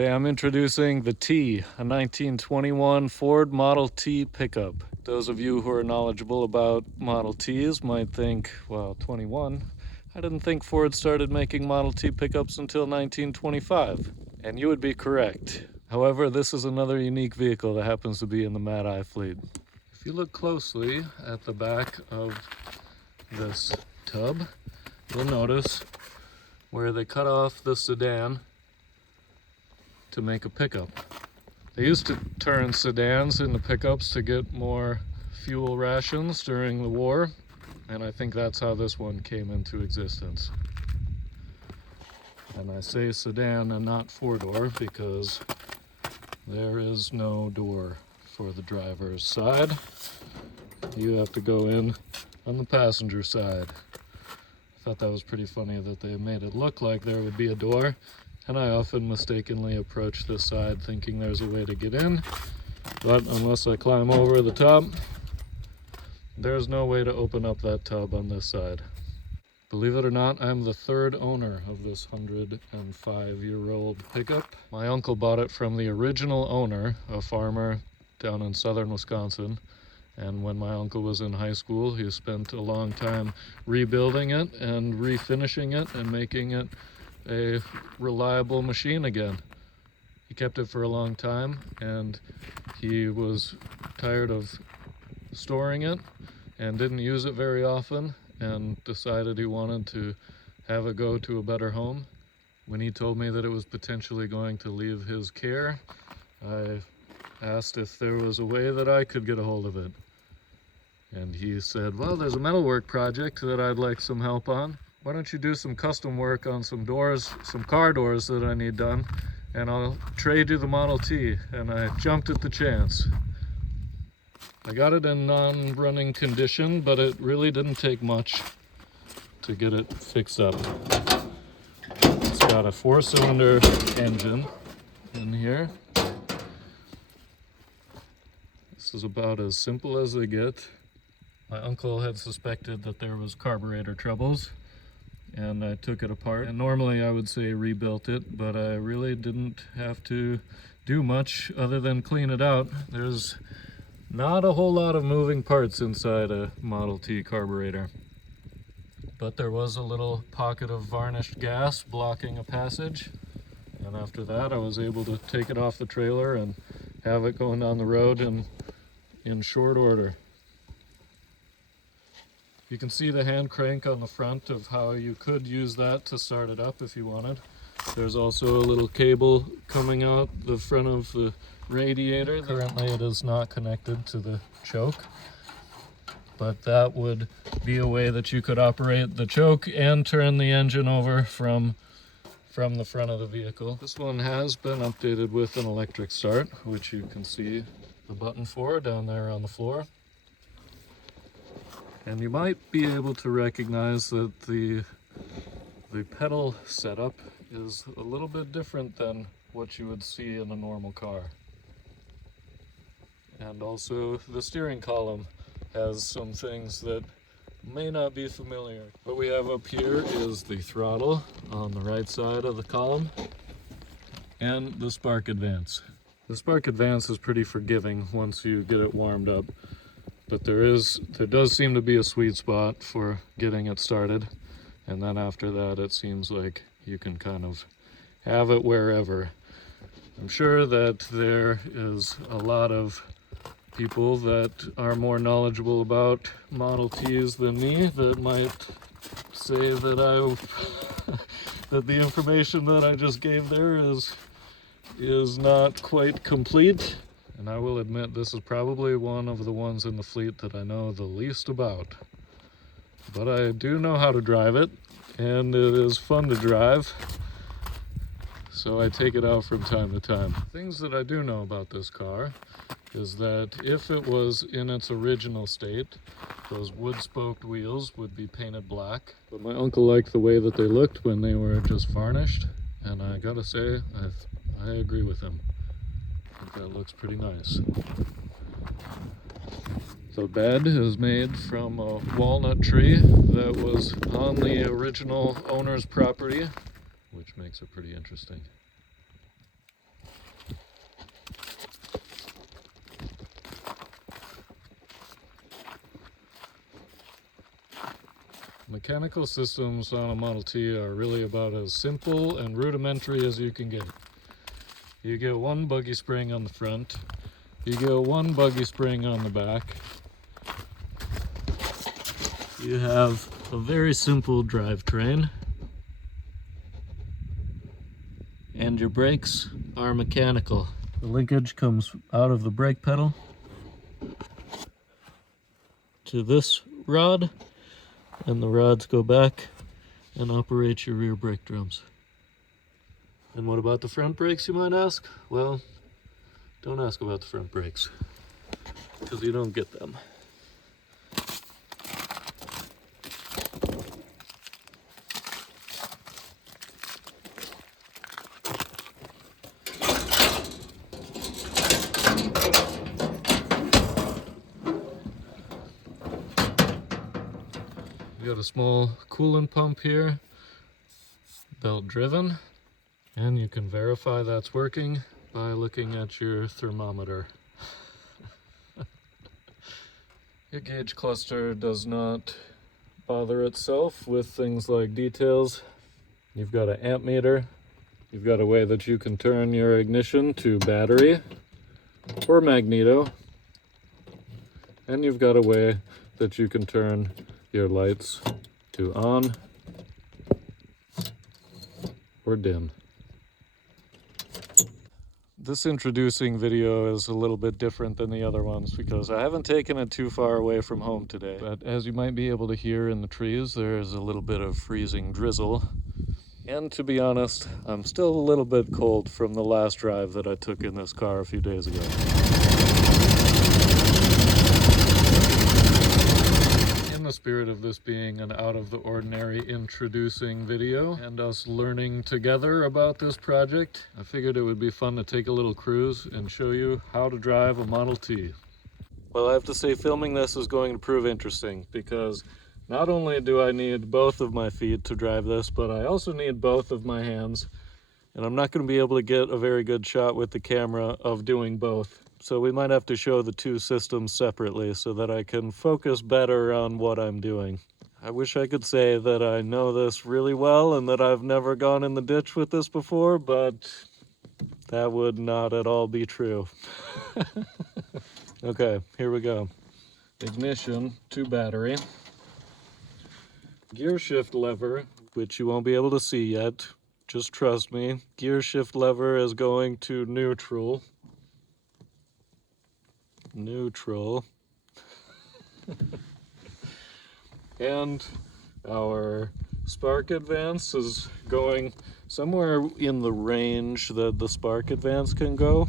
Today I'm introducing the T, a 1921 Ford Model T pickup. Those of you who are knowledgeable about Model Ts might think, well, 21? I didn't think Ford started making Model T pickups until 1925. And you would be correct. However, this is another unique vehicle that happens to be in the Mad Eye fleet. If you look closely at the back of this tub, you'll notice where they cut off the sedan to make a pickup. They used to turn sedans into pickups to get more fuel rations during the war, and I think that's how this one came into existence. And I say sedan and not four-door because there is no door for the driver's side. You have to go in on the passenger side. I thought that was pretty funny that they made it look like there would be a door, and I often mistakenly approach this side thinking there's a way to get in, but unless I climb over the top, there's no way to open up that tub on this side. Believe it or not, I'm the third owner of this 105-year-old pickup. My uncle bought it from the original owner, a farmer down in southern Wisconsin. And when my uncle was in high school, he spent a long time rebuilding it and refinishing it and making it a reliable machine again. He kept it for a long time, and he was tired of storing it and didn't use it very often, and decided he wanted to have it go to a better home. When he told me that it was potentially going to leave his care, I asked if there was a way that I could get a hold of it. And he said, well, there's a metalwork project that I'd like some help on. Why don't you do some custom work on some doors, some car doors that I need done, and I'll trade you the Model T. And I jumped at the chance. I got it in non-running condition, but it really didn't take much to get it fixed up. It's got a 4-cylinder engine in here. This is about as simple as they get. My uncle had suspected that there was carburetor troubles, and I took it apart. And normally I would say rebuilt it, but I really didn't have to do much other than clean it out. There's not a whole lot of moving parts inside a Model T carburetor, but there was a little pocket of varnished gas blocking a passage, and after that I was able to take it off the trailer and have it going down the road in short order. You can see the hand crank on the front of how you could use that to start it up if you wanted. There's also a little cable coming out the front of the radiator. Currently it is not connected to the choke, but that would be a way that you could operate the choke and turn the engine over from the front of the vehicle. This one has been updated with an electric start, which you can see the button for down there on the floor. And you might be able to recognize that the pedal setup is a little bit different than what you would see in a normal car. And also the steering column has some things that may not be familiar. What we have up here is the throttle on the right side of the column and the spark advance. The spark advance is pretty forgiving once you get it warmed up, but there does seem to be a sweet spot for getting it started, and then after that it seems like you can kind of have it wherever. I'm sure that there is a lot of people that are more knowledgeable about Model Ts than me that might say that that the information that I just gave there is not quite complete. And I will admit this is probably one of the ones in the fleet that I know the least about. But I do know how to drive it, and it is fun to drive, so I take it out from time to time. Things that I do know about this car is that if it was in its original state, those wood-spoked wheels would be painted black. But my uncle liked the way that they looked when they were just varnished, and I gotta say, I agree with him. I think that looks pretty nice. The bed is made from a walnut tree that was on the original owner's property, which makes it pretty interesting. Mechanical systems on a Model T are really about as simple and rudimentary as you can get. You get one buggy spring on the front, you get one buggy spring on the back. You have a very simple drivetrain, and your brakes are mechanical. The linkage comes out of the brake pedal to this rod, and the rods go back and operate your rear brake drums. And what about the front brakes, you might ask? Well, don't ask about the front brakes, because you don't get them. You got a small coolant pump here, belt driven, and you can verify that's working by looking at your thermometer. Your gauge cluster does not bother itself with things like details. You've got an amp meter, you've got a way that you can turn your ignition to battery or magneto, and you've got a way that you can turn your lights to on or dim. This introducing video is a little bit different than the other ones because I haven't taken it too far away from home today. But as you might be able to hear in the trees, there is a little bit of freezing drizzle. And to be honest, I'm still a little bit cold from the last drive that I took in this car a few days ago. In the spirit of this being an out-of-the-ordinary introducing video and us learning together about this project, I figured it would be fun to take a little cruise and show you how to drive a Model T. Well, I have to say filming this is going to prove interesting because not only do I need both of my feet to drive this, but I also need both of my hands, and I'm not going to be able to get a very good shot with the camera of doing both. So we might have to show the two systems separately so that I can focus better on what I'm doing. I wish I could say that I know this really well and that I've never gone in the ditch with this before, but that would not at all be true. Okay, here we go. Ignition to battery. Gear shift lever, which you won't be able to see yet. Just trust me. Gear shift lever is going to neutral. Neutral. And our spark advance is going somewhere in the range that the spark advance can go.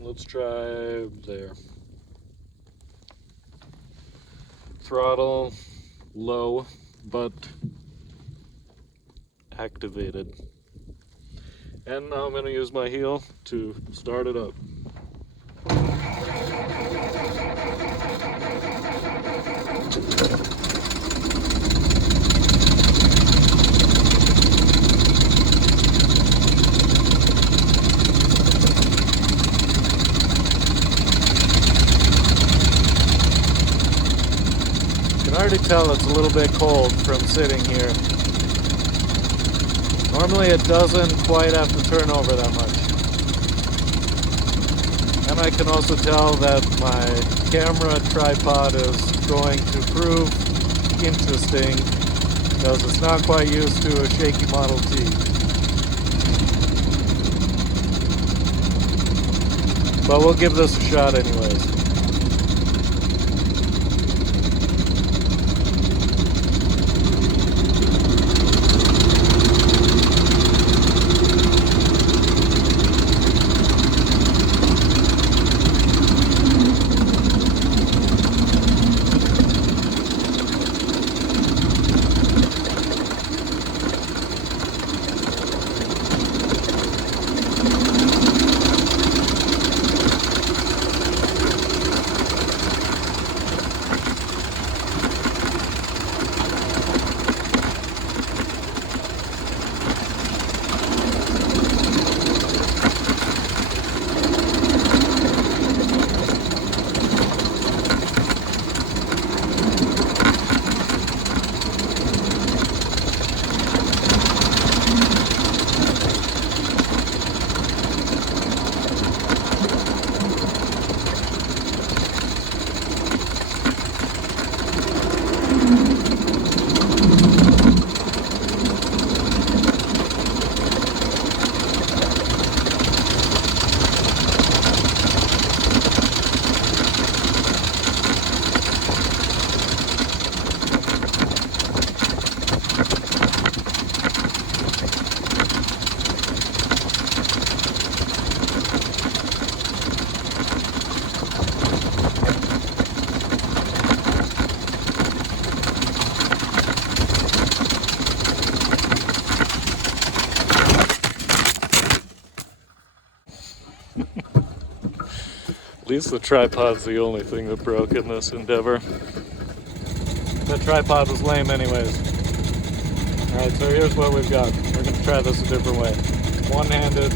Let's try there. Throttle low, but activated. And now I'm going to use my heel to start it up. You can already tell it's a little bit cold from sitting here. Normally it doesn't quite have to turn over that much. And I can also tell that my camera tripod is going to prove interesting because it's not quite used to a shaky Model T. But we'll give this a shot anyways. least the tripod's the only thing that broke in this endeavor. The tripod was lame anyways. Alright, so here's what we've got. We're going to try this a different way. One-handed,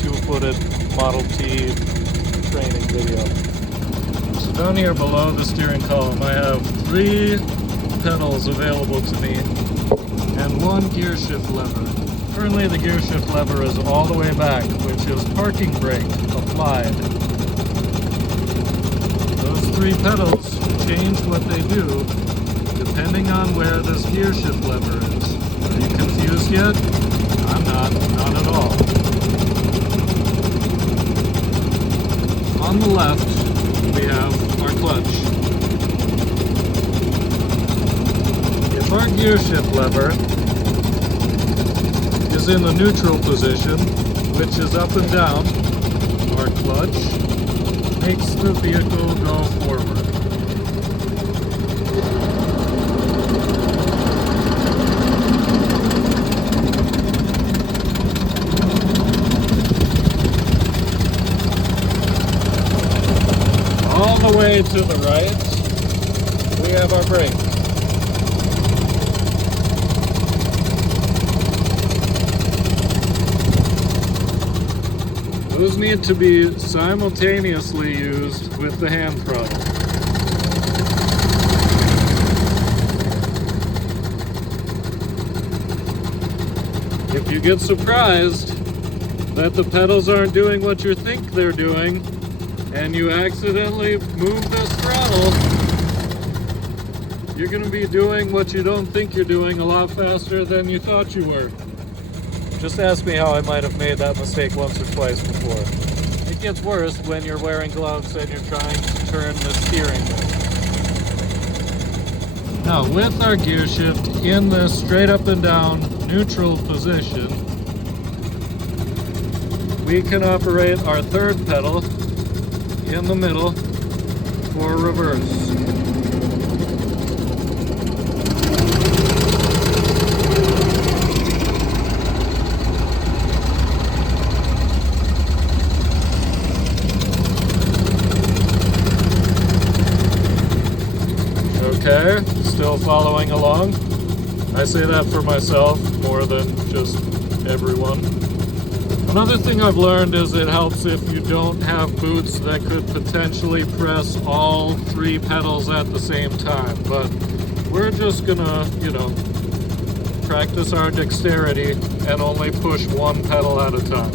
two-footed Model T training video. So down here below the steering column, I have 3 pedals available to me and 1 gear shift lever. Currently the gear shift lever is all the way back, which is parking brake applied. Those 3 pedals change what they do depending on where this gear shift lever is. Are you confused yet? I'm not at all. On the left, we have our clutch. If our gear shift lever is in the neutral position, which is up and down, our clutch makes the vehicle go forward. All the way to the right, we have our brake. Those need to be simultaneously used with the hand throttle. If you get surprised that the pedals aren't doing what you think they're doing, and you accidentally move this throttle, you're going to be doing what you don't think you're doing a lot faster than you thought you were. Just ask me how I might have made that mistake once or twice before. It gets worse when you're wearing gloves and you're trying to turn the steering wheel. Now, with our gear shift in this straight up and down neutral position, we can operate our 3rd pedal in the middle for reverse. Okay, still following along. I say that for myself more than just everyone. Another thing I've learned is it helps if you don't have boots that could potentially press all 3 pedals at the same time. But we're just gonna, practice our dexterity and only push 1 pedal at a time.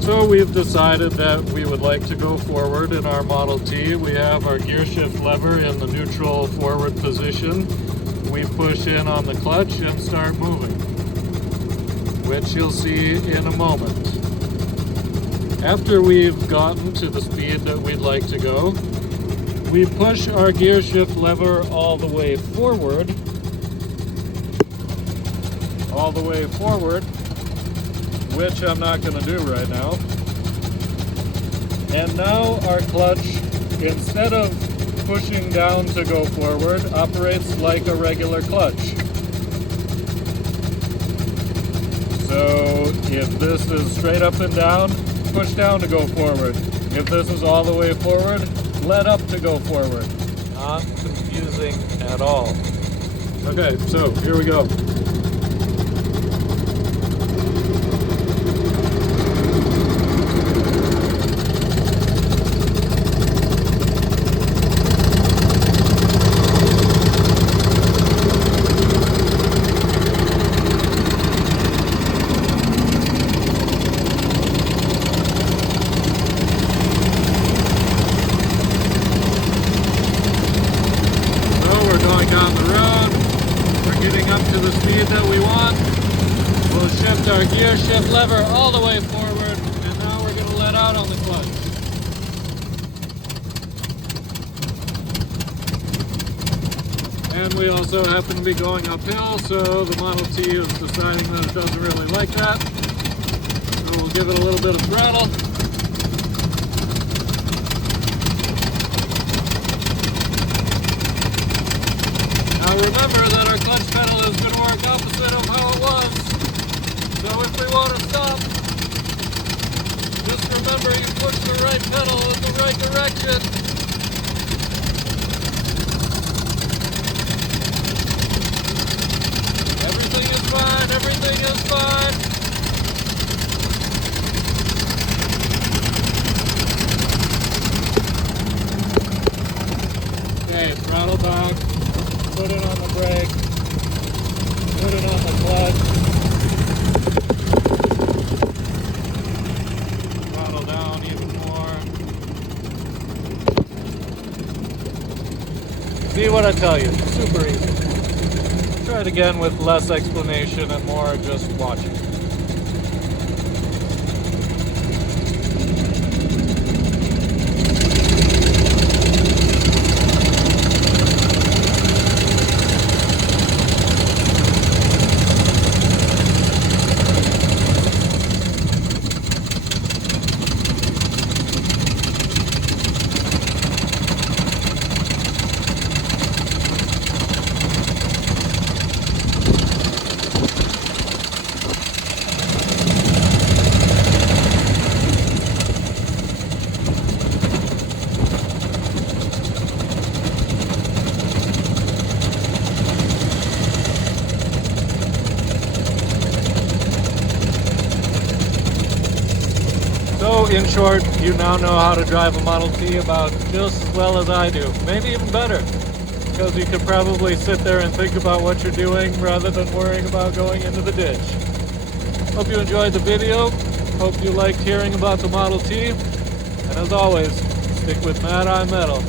So we've decided that we would like to go forward in our Model T. We have our gear shift lever in the neutral forward position. We push in on the clutch and start moving, which you'll see in a moment. After we've gotten to the speed that we'd like to go, we push our gear shift lever all the way forward, which I'm not going to do right now. And now our clutch, instead of pushing down to go forward, operates like a regular clutch. So if this is straight up and down, push down to go forward. If this is all the way forward, let up to go forward. Not confusing at all. Okay, so here we go. Down the road, we're getting up to the speed that we want. We'll shift our gear shift lever all the way forward, and now we're going to let out on the clutch. And we also happen to be going uphill, so the Model T is deciding that it doesn't really like that. So we'll give it a little bit of throttle. Now remember that our clutch pedal is going to work opposite of how it was. So if we want to stop, just remember you push the right pedal right direction. Everything is fine, everything is fine. Okay, throttle back, put it on the brake, put it on the clutch. Throttle down even more. See what I tell you, super easy. Try it again with less explanation and more just watching. So, in short, you now know how to drive a Model T about just as well as I do. Maybe even better, because you could probably sit there and think about what you're doing rather than worrying about going into the ditch. Hope you enjoyed the video. Hope you liked hearing about the Model T. And as always, stick with Mad Eye Metal.